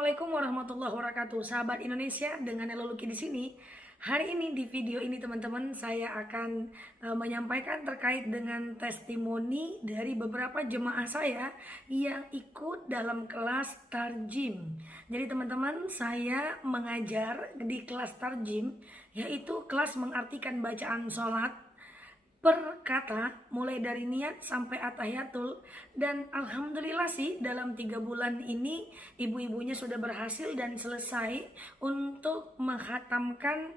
Assalamualaikum warahmatullahi wabarakatuh, sahabat Indonesia, dengan Elo Luki di sini. Hari ini di video ini teman-teman saya akan menyampaikan terkait dengan testimoni dari beberapa jemaah saya yang ikut dalam kelas tarjim. Jadi teman-teman, saya mengajar di kelas tarjim, yaitu kelas mengartikan bacaan sholat per kata mulai dari niat sampai atahiyatul. Dan alhamdulillah sih dalam 3 bulan ini ibu-ibunya sudah berhasil dan selesai untuk menghatamkan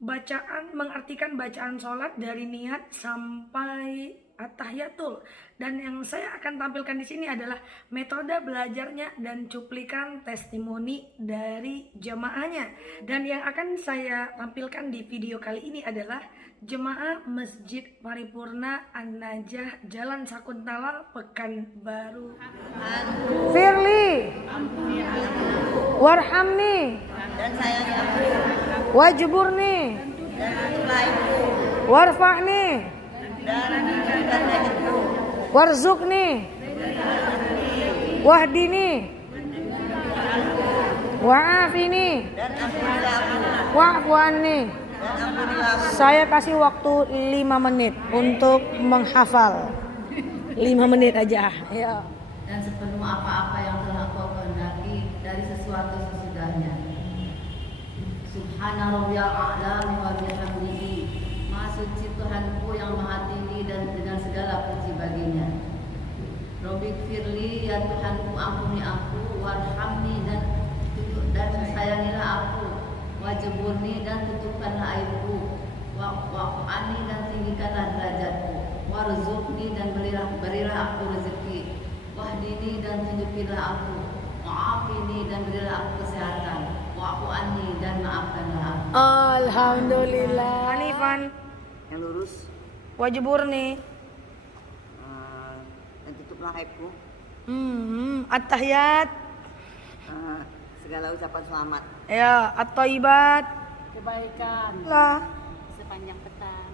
bacaan, mengartikan bacaan sholat dari niat sampai atahiyatul. Dan yang saya akan tampilkan di sini adalah metode belajarnya dan cuplikan testimoni dari jemaahnya. Dan yang akan saya tampilkan di video kali ini adalah jemaah Masjid Paripurna An-Najah, Jalan Sakuntala, Pekanbaru. Firli, warhamni, dan sayangi aku, wajburni, dan ampunilah aku, warfa'ni, dan berikan hajatku, warzukni, wahdini, wa'afini, dan ampunilah aku, wa'fu anni. dan ampunilah aku. Saya kasih waktu 5 menit untuk menghafal. 5 menit aja. Ya. Dan sepenuh apa-apa yang telah kau kehendaki dari sesuatu sesudahnya. Subhana rabbiyal a'la wa bihamdihi. Maha suci Tuhanku yang maha tinggi dan dengan segala puji baginya. Robbik firli, ya Tuhanku ampuni aku, warhamni dan sayangilah aku, wajburni dan tutupkanlah aibku, wa'fani dan tinggikanlah derajatku, warzuqni dan berilah aku rezeki, wahdini dan tunjukilah aku, wa'afini dan berilah aku kesehatan, wa'fu anni dan maafkanlah aku. Alhamdulillah. Hanifan, Yang lurus, wajburni, dan tutuplah aibku, at-tahiyat, segala ucapan selamat, ya, at-thayyibat, kebaikan lah, sepanjang petang,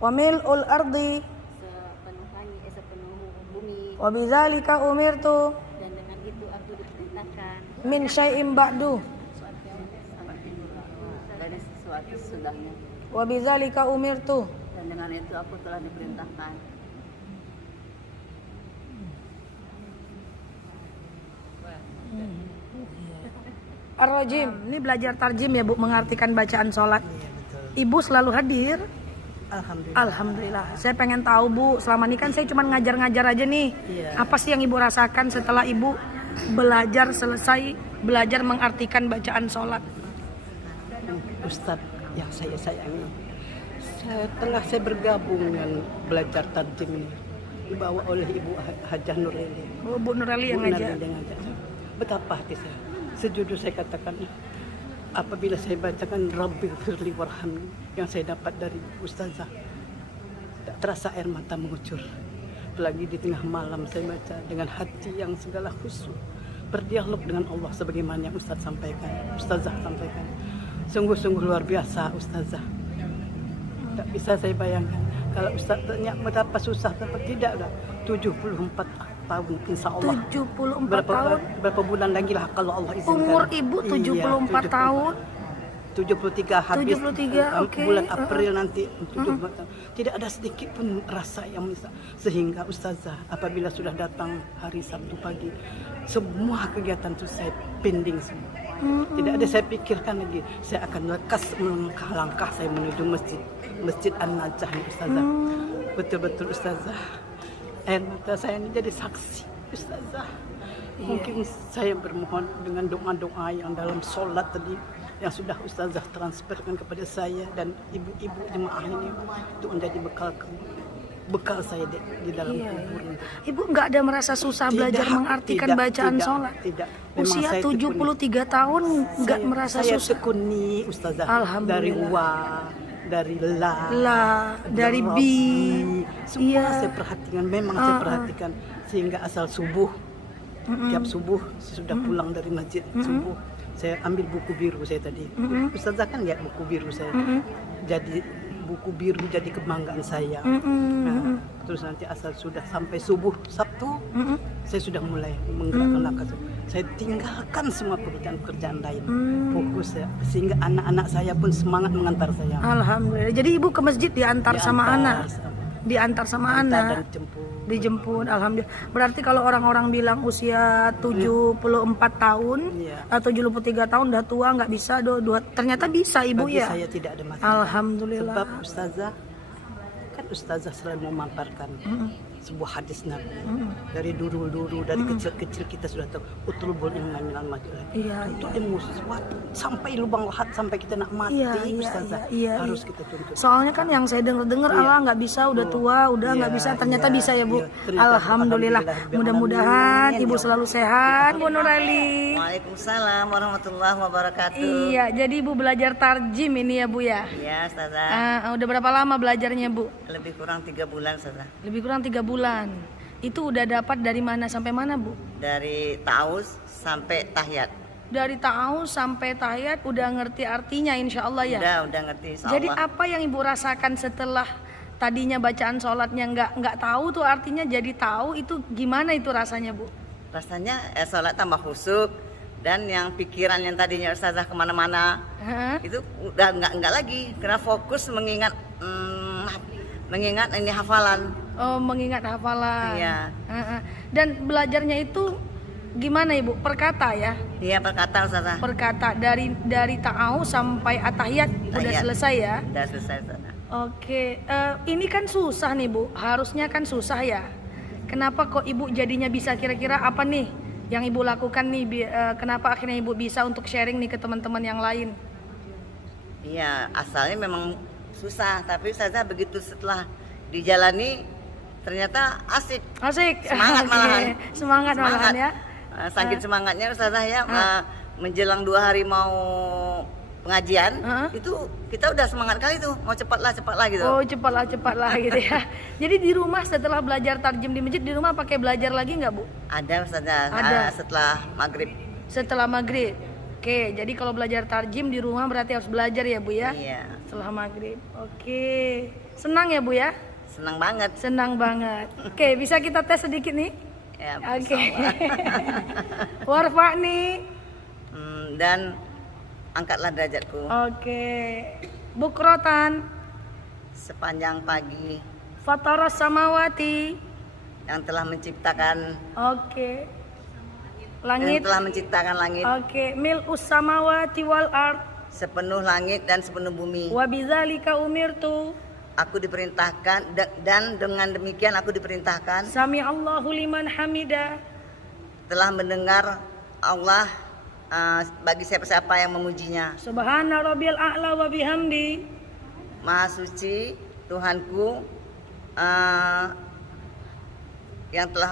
wa mil'ul ardi, sepenuh langit, sepenuh bumi, wa bidzalika umirtu dan dengan itu aku diperintahkan min syai'in ba'du, dari sesuatu sesudahnya, wa bidzalika umirtu. dan dengan itu aku telah diperintahkan. Ar-Rajim. Ini belajar tarjim ya Bu, mengartikan bacaan sholat. Ibu selalu hadir. Alhamdulillah. Saya pengen tahu Bu, selama ini kan saya cuma ngajar-ngajar aja nih. Apa sih yang Ibu rasakan setelah Ibu belajar selesai belajar mengartikan bacaan sholat? Ustadz yang saya sayangi, setelah saya bergabung dengan belajar tarjim ini dibawa oleh Ibu Hajah Nureli. Oh, Bu Nureli yang ngajar. Betapa hati saya, sejujur saya katakan, apabila saya bacakan Rabbi firli warhamni yang saya dapat dari Ustazah, tak terasa air mata mengucur. Apalagi di tengah malam saya baca dengan hati yang segala khusyuk, berdialog dengan Allah sebagaimana yang Ustazah sampaikan. Sungguh-sungguh luar biasa Ustazah. Tak bisa saya bayangkan kalau Ustaz tanya betapa susah, tapi tidak lah. 74 tahun insya Allah. 74 tahun. Berapa bulan lagi lah kalau Allah izinkan. Umur Ibu 74 tahun. 73 habis 73, oke. bulan April nanti 74 tahun. Tidak ada sedikit pun rasa yang bisa. Sehingga Ustazah apabila sudah datang hari Sabtu pagi, semua kegiatan itu saya pending semua. Tidak ada saya pikirkan lagi. Saya akan lekas melangkah saya menuju Masjid An-Najah nih Ustazah. Betul-betul Ustazah. Air mata saya ini jadi saksi Ustazah. Mungkin saya bermohon dengan doa-doa yang dalam sholat tadi yang sudah Ustazah transferkan kepada saya dan ibu-ibu jemaah ini untuk menjadi bekal saya di dalam kubur. Ibu nggak ada merasa susah belajar mengartikan bacaan sholat? Tidak. Usia 73 tahun nggak merasa saya susah? tekuni Ustazah. Alhamdulillah. Dari wa, dari dari Rabbi. bi. Semua Iya. saya perhatikan, memang saya perhatikan. Sehingga asal subuh, tiap subuh sudah pulang dari masjid subuh, saya ambil buku biru saya tadi. Ustazah kan lihat buku biru saya. Jadi buku biru jadi kebanggaan saya. Nah, terus nanti asal sudah sampai subuh Sabtu, saya sudah mulai menggerakkan langkah. saya tinggalkan semua pekerjaan-pekerjaan lain, fokus ya, sehingga anak-anak saya pun semangat mengantar saya. Alhamdulillah. Jadi ibu ke masjid diantar sama anak, diantar sama Antar anak, dan dijemput. Alhamdulillah. Berarti kalau orang-orang bilang usia 74 tahun Iya. atau 73 tahun udah tua nggak bisa, ternyata bisa ibu Bagi ya. saya tidak ada masalah. Alhamdulillah. Sebab ustazah selalu memaparkan sebuah hadis Nabi. Dari dulu dari kecil-kecil kita sudah tahu utlubul ilma minal majid. Iya, Itu ilmu sesuatu sampai lubang lahat, sampai kita nak mati, ustazah harus kita tuntut. Soalnya kan yang saya dengar Allah nggak bisa, udah tua, udah nggak bisa. Ternyata bisa ya bu. Ternyata, Alhamdulillah. Mudah-mudahan ibu selalu sehat, Bu Nuraili. Waalaikumsalam warahmatullahi wabarakatuh. Iya, jadi ibu belajar tarjim ini ya bu ya. Ya, Ustazah. Udah berapa lama belajarnya bu? Lebih kurang 3 bulan, Ustazah. Lebih kurang 3 bulan. Itu udah dapat dari mana sampai mana bu? Dari taus sampai tahiyat. Dari ta'awuz sampai tahiyat udah ngerti artinya insya Allah ya. Udah ngerti insyaallah. Jadi apa yang ibu rasakan setelah tadinya bacaan sholatnya nggak tahu tuh artinya jadi tahu, itu gimana itu rasanya bu? Rasanya sholat tambah khusyuk, dan yang pikiran yang tadinya ustazah kemana-mana itu udah nggak lagi, karena fokus mengingat ini hafalan. Oh, mengingat hafalan. Iya. Dan belajarnya itu gimana ibu? Perkata ya? Iya, perkata ustazah. Perkata dari ta'awuz sampai atahiyat udah selesai ya? Udah selesai ustazah. Oke, ini kan susah nih bu, harusnya kan susah ya. Kenapa kok ibu jadinya bisa, kira-kira apa nih yang ibu lakukan nih? Kenapa akhirnya ibu bisa untuk sharing nih ke teman-teman yang lain? Iya, asalnya memang susah, tapi ustazah begitu setelah dijalani ternyata asik. Semangat malahan. Semangat malahan ya. Saking semangatnya ustazah ya, menjelang 2 hari mau pengajian, itu kita udah semangat kali tuh, mau cepatlah gitu. Oh, cepatlah gitu ya. Jadi di rumah setelah belajar tarjim di masjid, di rumah pakai belajar lagi nggak bu? Ada ustazah. Ada. Setelah maghrib. Setelah maghrib. Oke, jadi kalau belajar tarjim di rumah berarti harus belajar ya bu ya? Iya. Setelah maghrib. Oke, senang ya bu ya? Senang banget. Senang banget. Oke, bisa kita tes sedikit nih? Ya, Oke. Warfa nih. Dan angkatlah derajatku. Oke. Bukrotan. Sepanjang pagi Fataras samawati. yang telah menciptakan Oke. Langit. yang telah menciptakan langit, Oke. Mil'us samawati wal ard. sepenuh langit dan sepenuh bumi. Wa bidzalika umirtu. Aku diperintahkan dan dengan demikian aku diperintahkan, Sami Allahu liman hamida. telah mendengar Allah bagi siapa-siapa yang memujinya. Subhana rabbil a'la wa bihamdi. Maha suci Tuhanku, yang telah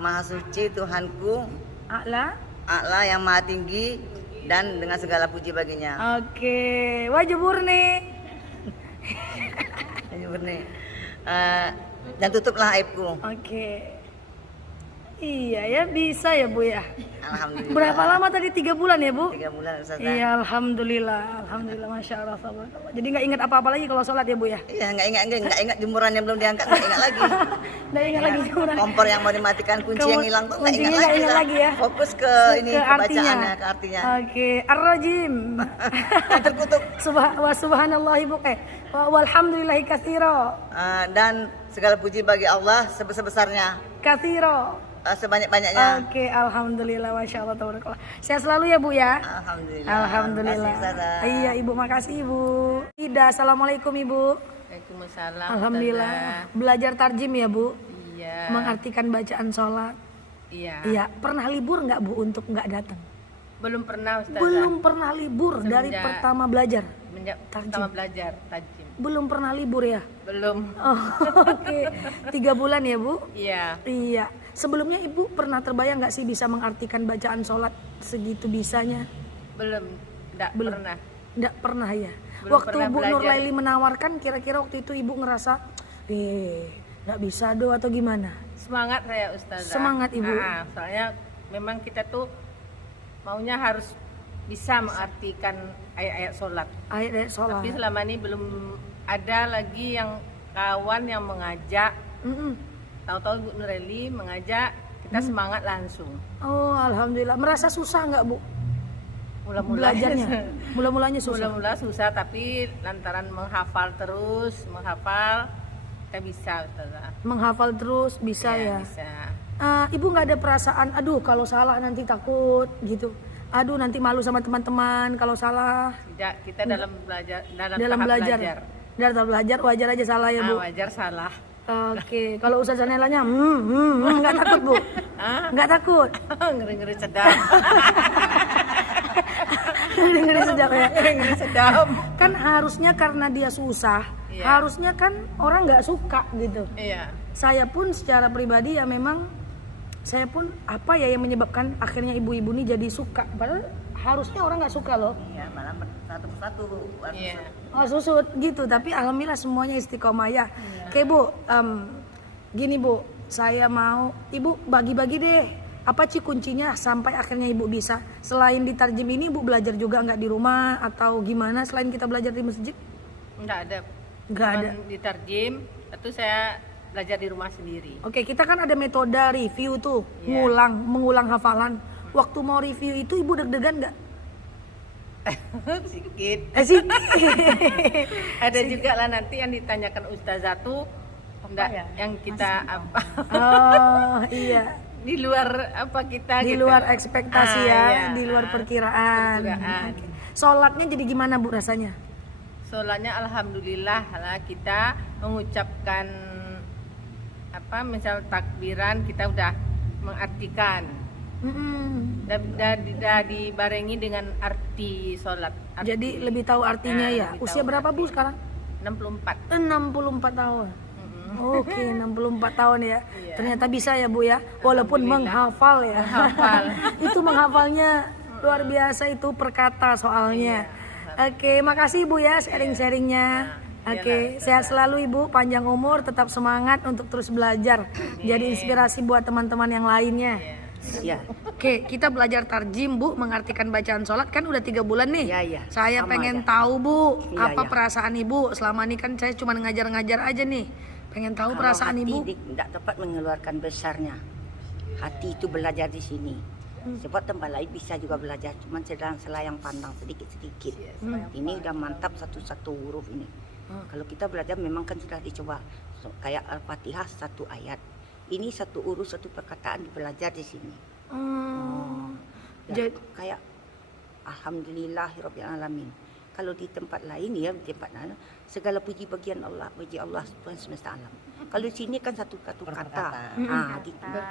maha suci Tuhanku, A'la. Allah yang maha tinggi, dan dengan segala puji baginya. Oke. Wajibur nih. Dan tutuplah aibku. Oke. Iya ya, bisa ya bu ya. Alhamdulillah. Berapa lama tadi? 3 bulan ya bu? 3 bulan ustazah. Iya, alhamdulillah, masya Allah. Jadi nggak ingat apa-apa lagi kalau sholat ya bu ya? Iya, nggak ingat jemuran yang belum diangkat, nggak ingat lagi. Nggak ingat lagi jemuran. Kompor yang mau dimatikan, kunci yang hilang tuh nggak Kuncinya ingat nggak lagi. ingat lagi ya? Fokus ke ini, ke bacaannya, ke artinya. Oke, ar-rajim. Terkutuk. Subhanallah ibu walhamdulillahi katsira. Dan segala puji bagi Allah sebesar-besarnya, Katsira. sebanyak-banyaknya. Oke, alhamdulillah, masya Allah, tabarakallah. Sehat selalu ya bu ya. Alhamdulillah. Alhamdulillah. Terima kasih, ustazah. Iya ibu, makasih ibu. Ida, assalamualaikum ibu. Waalaikumsalam. Alhamdulillah. Belajar tarjim ya bu. Iya. Mengartikan bacaan sholat. Iya. Iya. Pernah libur nggak bu untuk nggak datang? Belum pernah ustazah. Belum pernah libur dari Semenjak- pertama belajar. Pertama belajar tajim. Belum pernah libur ya? Belum. Oh, oke. 3 bulan ya bu? Iya. Iya. Sebelumnya ibu pernah terbayang nggak sih bisa mengartikan bacaan sholat segitu bisanya? Belum. Enggak Belum. pernah. Nggak pernah ya. Belum Waktu pernah Bu belajar. Nurlaili menawarkan, kira-kira waktu itu ibu ngerasa, nggak bisa do atau gimana? Semangat saya ustazah. Semangat, Ibu. Soalnya memang kita tuh maunya harus bisa mengartikan ayat-ayat sholat. Ayat sholat. Tapi selama ini belum ada lagi yang kawan yang mengajak. Mm-mm. Tahu-tahu Ibu Nuraili mengajak, kita semangat langsung. Oh, alhamdulillah. Merasa susah nggak, Bu? Belajarnya? Mula-mulanya susah. Mula-mula susah, tapi lantaran menghafal terus, kita bisa, Ustazah. Menghafal terus bisa ya. Bisa. Ibu nggak ada perasaan, aduh kalau salah nanti takut gitu. Aduh nanti malu sama teman-teman kalau salah. Tidak, kita dalam belajar, Dalam tahap belajar. Dalam tahap belajar wajar aja salah ya, Bu. Wajar salah. Oke, kalau Ustazah Nelanya nggak takut, Bu? Nggak takut? Ngeri-ngeri sedap. Ngeri sedap ya. Ngeri sedap. Kan harusnya karena dia susah, Iya. harusnya kan orang nggak suka gitu. Iya. Saya pun secara pribadi ya memang, saya pun apa ya yang menyebabkan akhirnya ibu-ibu ini jadi suka. Padahal harusnya orang nggak suka loh. Ya, malah satu persatu. Iya. Oh susut gitu, tapi alhamdulillah semuanya istiqomah ya. Oke Bu, gini Bu, saya mau Ibu bagi-bagi deh. Apa sih kuncinya sampai akhirnya Ibu bisa? Selain ditarjem ini Ibu belajar juga nggak di rumah atau gimana selain kita belajar di masjid? Enggak ada. Nggak ada. Ditarjem, itu saya belajar di rumah sendiri. Oke, kita kan ada metode review tuh, Iya. mengulang hafalan. Waktu mau review itu Ibu deg-degan nggak? Sedikit. Sih. Ada juga lah nanti yang ditanyakan Ustazah tuh enggak yang kita apa Oh iya, di luar apa kita di gitu. luar ekspektasi ya, Iya. di luar perkiraan. Perkiraan. Oke. Sholatnya jadi gimana Bu rasanya? Soalnya alhamdulillah lah kita mengucapkan apa misal takbiran kita udah mengartikan dan dibarengi dengan arti sholat. Jadi lebih tahu artinya ya. lebih Usia tahu berapa Bu arti. sekarang? 64. 64 tahun. Oke, 64 tahun ya. Iya. Ternyata bisa ya Bu ya. Walaupun menghafal ya. Menghafal. Itu menghafalnya luar biasa, itu perkata soalnya. Oke, makasih Bu ya sharing-sharingnya. Oke, sehat selalu Ibu, panjang umur, tetap semangat untuk terus belajar. Jadi inspirasi buat teman-teman yang lainnya. Ya. Oke, kita belajar tarjim Bu, mengartikan bacaan sholat kan udah 3 bulan nih. Iya, iya. Saya Sama pengen aja. tahu Bu, Iya, apa iya. perasaan Ibu? Selama ini kan saya cuma ngajar-ngajar aja nih. Pengen tahu perasaan Ibu. Tidak dapat mengeluarkan besarnya. Hati itu belajar di sini. Sebab tempat lain bisa juga belajar, cuman sedang selayang pandang sedikit-sedikit. Ini udah mantap satu-satu huruf ini. Kalau kita belajar memang kan sudah dicoba. Kayak Al-Fatihah satu ayat. Ini satu urus satu perkataan belajar di sini. Ya, kayak Alhamdulillahirabbil alamin. Kalau di tempat lain ya, di tempat lain segala puji bagian Allah, puji Allah Tuhan semesta alam. Kalau di sini kan satu kata.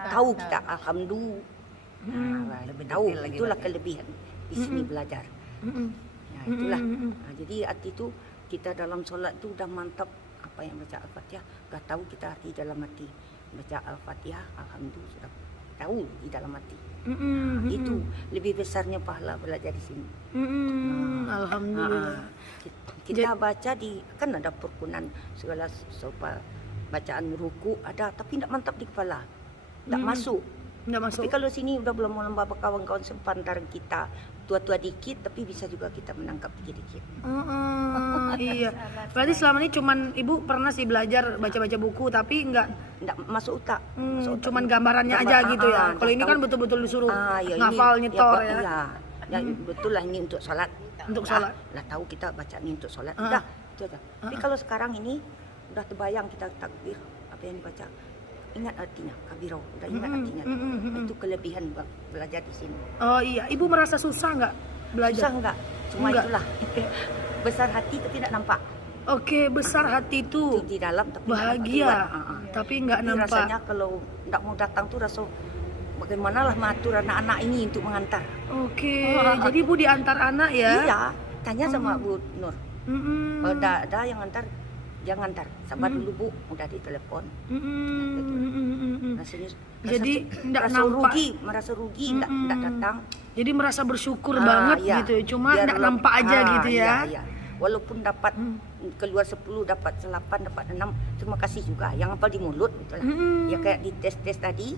Tahu kita alhamdulillah. Lebih Tahu detail lagi itulah berarti. kelebihan di sini belajar. Nah, itulah. Nah, jadi arti itu kita dalam sholat itu udah mantap apa yang baca Al-Fatihah, gak tahu kita arti dalam hati. Baca Al-Fatihah, alhamdulillah sudah tahu di dalam hati. Itu lebih besarnya pahala belajar di sini. Alhamdulillah. Kita baca di kan ada perkunan segala sopa bacaan ruku ada tapi tidak mantap di kepala. Tidak masuk. Nggak masuk. Tapi kalau sini udah belum lembab kawan-kawan sepantaran kita tua-tua dikit tapi bisa juga kita menangkap dikit-dikit. Iya. Berarti selama ini cuman Ibu pernah sih belajar baca-baca buku tapi nggak Tidak masuk otak. Masuk otak. cuman gambarannya aja gitu ya. Kalau ini kan betul-betul disuruh ngafal nyetor ya. Iya. Ya, betul lah ini untuk sholat. Untuk sholat. Lah tahu kita baca ini untuk sholat. Udah, itu aja. Tapi kalau sekarang ini udah terbayang kita takbir apa yang dibaca. Ingat artinya, kabiro. Udah ingat artinya. Itu kelebihan belajar di sini. Oh iya, Ibu merasa susah nggak belajar? Susah enggak? Cuma Enggak. itulah. Besar hati tapi tidak nampak. Oke, besar hati Itu tuh di dalam tapi bahagia, tapi nggak Tapi nampak. rasanya kalau tidak mau datang tuh rasa bagaimanalah mengatur anak-anak ini untuk mengantar. Oke, jadi Ibu diantar anak ya? Iya, tanya sama Bu Nur. Mm-mm. Kalau ada yang antar, jangan antar. Sabar dulu Bu, udah ditelepon. Rasanya Jadi nggak nampak. merasa rugi, nggak datang. Jadi merasa bersyukur banget iya. gitu, cuma Biar nggak nampak aja gitu ya. Iya. Walaupun dapat keluar 10, dapat 8, dapat 6, terima kasih juga. Yang apa di mulut gitu lah. Ya kayak di tes-tes tadi.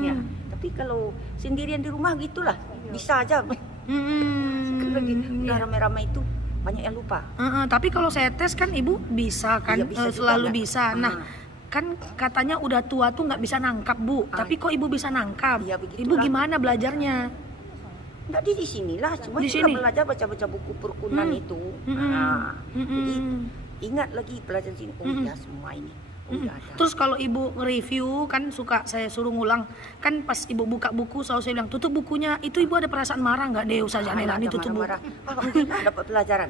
Ya. Tapi kalau sendirian di rumah gitulah, bisa aja. Kalau lagi udah rame-rame itu banyak yang lupa. Tapi kalau saya tes kan Ibu bisa kan, Iya, bisa juga, selalu nggak? bisa. Nah, kan katanya udah tua tuh nggak bisa nangkap Bu, tapi kok Ibu bisa nangkap? Iya, begitulah. Ibu gimana belajarnya? Enggak di sinilah, cuma Di juga sini? belajar baca-baca buku perukunan itu. Mm-mm. Nah, jadi Mm-mm. ingat lagi pelajaran sini. Oh ya semua ini. Oh Mm-mm. ya ada. Terus kalau Ibu review kan suka saya suruh ngulang, kan pas Ibu buka buku selalu saya bilang tutup bukunya. Itu Ibu ada perasaan marah nggak deh Ustazah Nelani tutup buku? marah. Alhamdulillah dapat pelajaran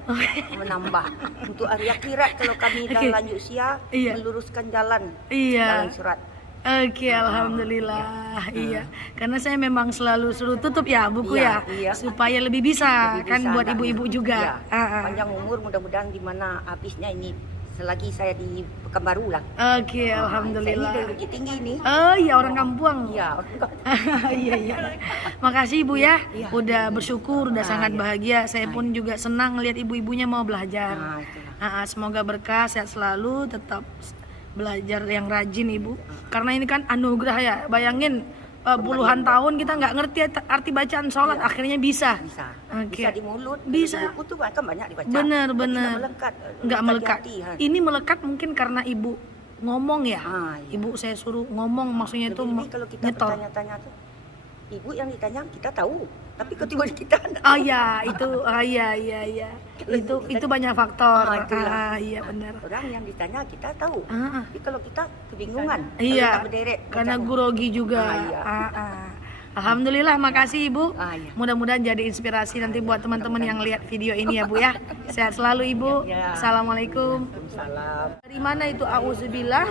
menambah untuk hari akhirat kalau kami dah Oke. lanjut usia Iya. meluruskan jalan Iya. jalan surat. Oke, alhamdulillah. Iya, karena saya memang selalu suruh tutup ya buku Iya, ya, iya. supaya lebih bisa, Lebih kan bisa, buat Nak. ibu-ibu juga. Iya. Panjang umur mudah-mudahan di mana habisnya ini selagi saya di Pekanbaru lah. Oke, Saya alhamdulillah. ini dari Bukit Tinggi nih. Oh iya, orang kampung. Iya. Iya, iya. Makasih Ibu ya, udah bersyukur, udah sangat bahagia. Saya pun juga senang lihat ibu-ibunya mau belajar. Nah, itulah. Semoga berkah, sehat selalu, tetap belajar yang rajin Ibu. Karena ini kan anugerah ya. Bayangin puluhan tahun kita nggak ngerti arti bacaan sholat, akhirnya bisa. Bisa. Oke. Bisa di mulut. Bisa. Di buku tuh kan banyak dibaca. Bener, Tapi bener. nggak melekat. Nggak di melekat. hati, ha. Ini melekat mungkin karena Ibu ngomong ya. Iya. Ibu saya suruh ngomong, maksudnya itu Lebih-lebih kalau kita nyetor. bertanya-tanya tuh, ibu yang ditanya kita tahu, tapi ketiba kita enggak. Oh ya, itu iya. Itu banyak faktor. Itulah. Iya benar. Orang yang ditanya kita tahu, Ah, tapi kalau kita kebingungan, iya. kalau tak berderet, Karena baca. grogi juga. Iya. Alhamdulillah, makasih Ibu. Iya. Mudah-mudahan jadi inspirasi nanti buat teman-teman yang lihat video ini ya Bu ya. Sehat selalu Ibu. Iya. Assalamualaikum. Salam. Dari mana itu auzubillah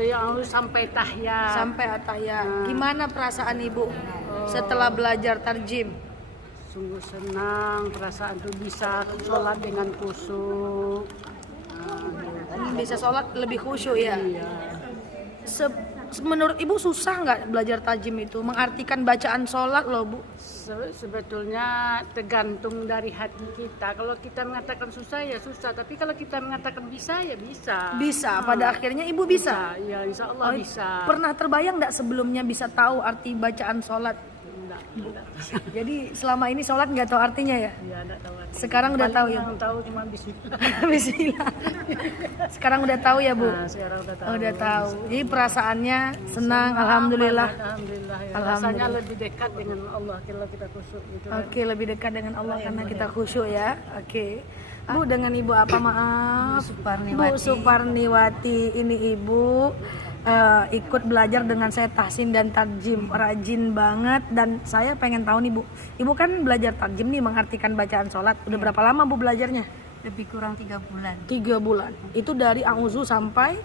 Yang sampai tahya. sampai ataya. Gimana perasaan Ibu setelah belajar tarjim? Sungguh senang perasaan tuh bisa sholat dengan khusyuk. Bisa sholat lebih khusyuk ya. Menurut Ibu susah nggak belajar tarjim itu? Mengartikan bacaan sholat loh Bu. Sebetulnya tergantung dari hati kita. Kalau kita mengatakan susah ya susah, tapi kalau kita mengatakan bisa ya bisa. Bisa, pada akhirnya Ibu bisa. Ya insya Allah bisa. Pernah terbayang nggak sebelumnya bisa tahu arti bacaan sholat? Enggak. Jadi selama ini sholat nggak tahu artinya ya? Ya enggak tahu. Sekarang udah tahu ya Bu? Yang tahu cuma bismillah. Bismillah. Sekarang udah tahu ya Bu? Nah, sekarang udah tahu. Udah tahu. Jadi perasaannya senang, alhamdulillah. Alhamdulillah ya. Alhamdulillah. Rasanya lebih dekat dengan Allah kalau kita khusyuk gitu. Oke, lebih dekat dengan Allah karena kita khusyuk ya. Oke. Bu, dengan Ibu apa maaf? Bu Suparniwati. Ini Ibu ikut belajar dengan saya tahsin dan tarjim, rajin banget. Dan saya pengen tahu nih Bu, Ibu kan belajar tarjim nih, mengartikan bacaan sholat. Udah berapa lama Bu belajarnya? Lebih kurang 3 bulan. 3 bulan. Itu dari auzu sampai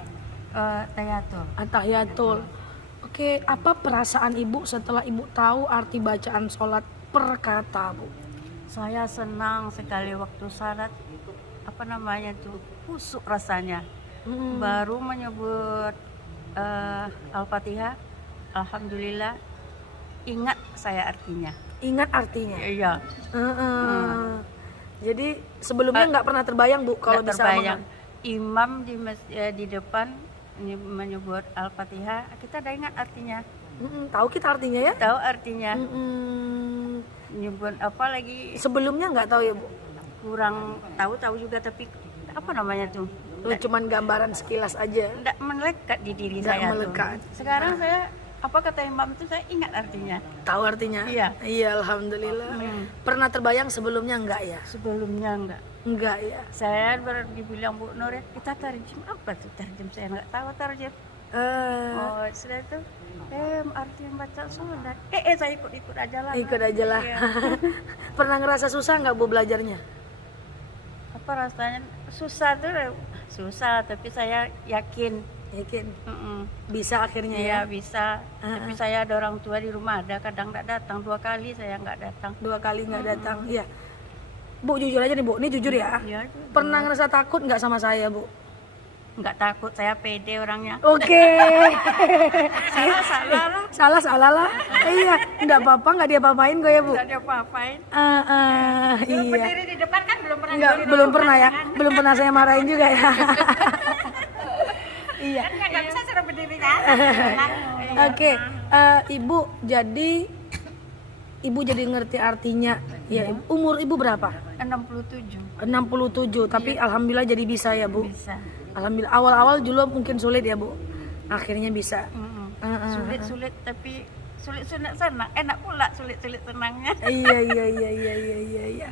Tayatul. At-Tahiyatul. Oke, apa perasaan Ibu setelah Ibu tahu arti bacaan sholat per kata Bu? Saya senang sekali waktu salat, apa namanya tuh, khusyuk rasanya. Baru menyebut Al-Fatihah, alhamdulillah, ingat saya artinya. Ingat artinya? Iya. Jadi sebelumnya nggak pernah terbayang Bu kalau Nggak bisa terbayang. Imam di depan menyebut Al-Fatihah, kita udah ingat artinya. Tahu kita artinya ya? Tahu artinya. Nyebut apa lagi? Sebelumnya nggak tahu ya Bu? Kurang tahu juga, tapi apa namanya tuh? Cuman gambaran sekilas aja. Nggak melekat di diri Nggak saya melekat. tuh. Sekarang saya apa kata imam itu saya ingat artinya. Tahu artinya? Iya. Iya, alhamdulillah. Pernah terbayang sebelumnya enggak ya? Sebelumnya enggak. Enggak ya. Saya dibilang Bu Nur, kita tarjim apa tuh tarjim, saya nggak tahu tarjim. Oh sudah itu arti baca sholat. Saya ikut aja lah. Ikut aja lah. Iya. Pernah ngerasa susah nggak Bu belajarnya? Apa rasanya susah tuh? Susah, tapi saya yakin. Yakin? Bisa akhirnya ya? Iya bisa. Tapi saya ada orang tua di rumah, ada kadang nggak datang. 2 kali saya nggak datang. 2 kali nggak datang. Iya. Bu jujur aja nih Bu, ini jujur ya. Iya. Pernah ngerasa takut nggak sama saya Bu? Nggak takut, saya pede orangnya. Oke. Salah lah. Salah lah. Iya, nggak apa-apa, nggak dia-apapain kok ya Bu. Nggak diapa-apain. Iya. Berdiri di depan kan belum pernah. Enggak, belum pernah ya. Belum pernah saya marahin juga ya. Iya. Kan nggak bisa suruh berdiri kan. Oke, Ibu jadi ngerti artinya. Ya, umur Ibu berapa? 67. 67, tapi alhamdulillah jadi bisa ya Bu. Bisa. Alhamdulillah. Awal-awal dulu mungkin sulit ya Bu. akhirnya bisa. Sulit-sulit tapi sulit-sulit senang, enak pula sulit-sulit senangnya. Iya.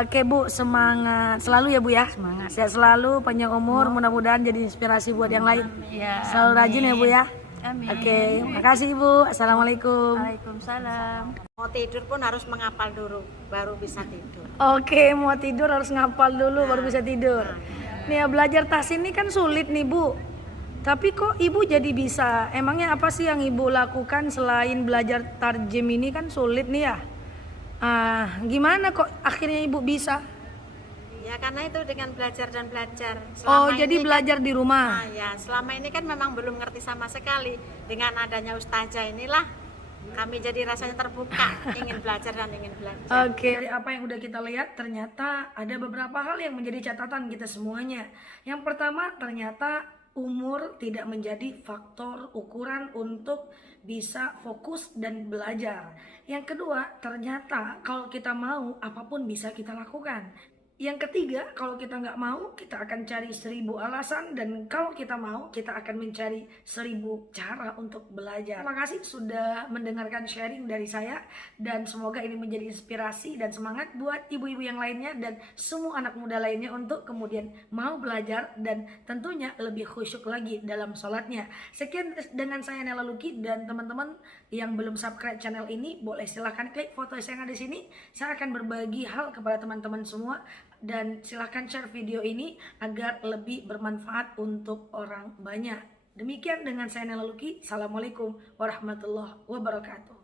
Oke Bu, semangat selalu ya Bu ya. Semangat. Sehat selalu, panjang umur, mudah-mudahan jadi inspirasi buat yang lain. Ya, Selalu rajin ya Bu ya. Amin. Oke, makasih Ibu. Assalamualaikum. Waalaikumsalam. Mau tidur pun harus menghafal dulu, baru bisa tidur. Oke, mau tidur harus ngapal dulu baru bisa tidur. Nih ya, belajar tahsin ini kan sulit nih Bu. Tapi kok Ibu jadi bisa? Emangnya apa sih yang Ibu lakukan selain belajar tarjem ini kan sulit nih ya? Gimana kok akhirnya Ibu bisa? Ya karena itu dengan belajar dan belajar. Oh, Selama jadi ini belajar di rumah. ya selama ini kan memang belum ngerti sama sekali. Dengan adanya ustazah inilah kami jadi rasanya terbuka, ingin belajar dan ingin belajar. Oke, dari apa yang udah kita lihat ternyata ada beberapa hal yang menjadi catatan kita semuanya. Yang pertama, ternyata umur tidak menjadi faktor ukuran untuk bisa fokus dan belajar. Yang kedua, ternyata kalau kita mau apapun bisa kita lakukan. Yang ketiga, kalau kita nggak mau, kita akan cari 1000 alasan. Dan kalau kita mau, kita akan mencari 1000 cara untuk belajar. Terima kasih sudah mendengarkan sharing dari saya. Dan semoga ini menjadi inspirasi dan semangat buat ibu-ibu yang lainnya dan semua anak muda lainnya untuk kemudian mau belajar dan tentunya lebih khusyuk lagi dalam sholatnya. Sekian dengan saya Nela Luki, dan teman-teman yang belum subscribe channel ini, boleh silahkan klik foto saya yang ada di sini. Saya akan berbagi hal kepada teman-teman semua. Dan silahkan share video ini agar lebih bermanfaat untuk orang banyak. Demikian dengan saya Nela Luki. Assalamualaikum warahmatullahi wabarakatuh.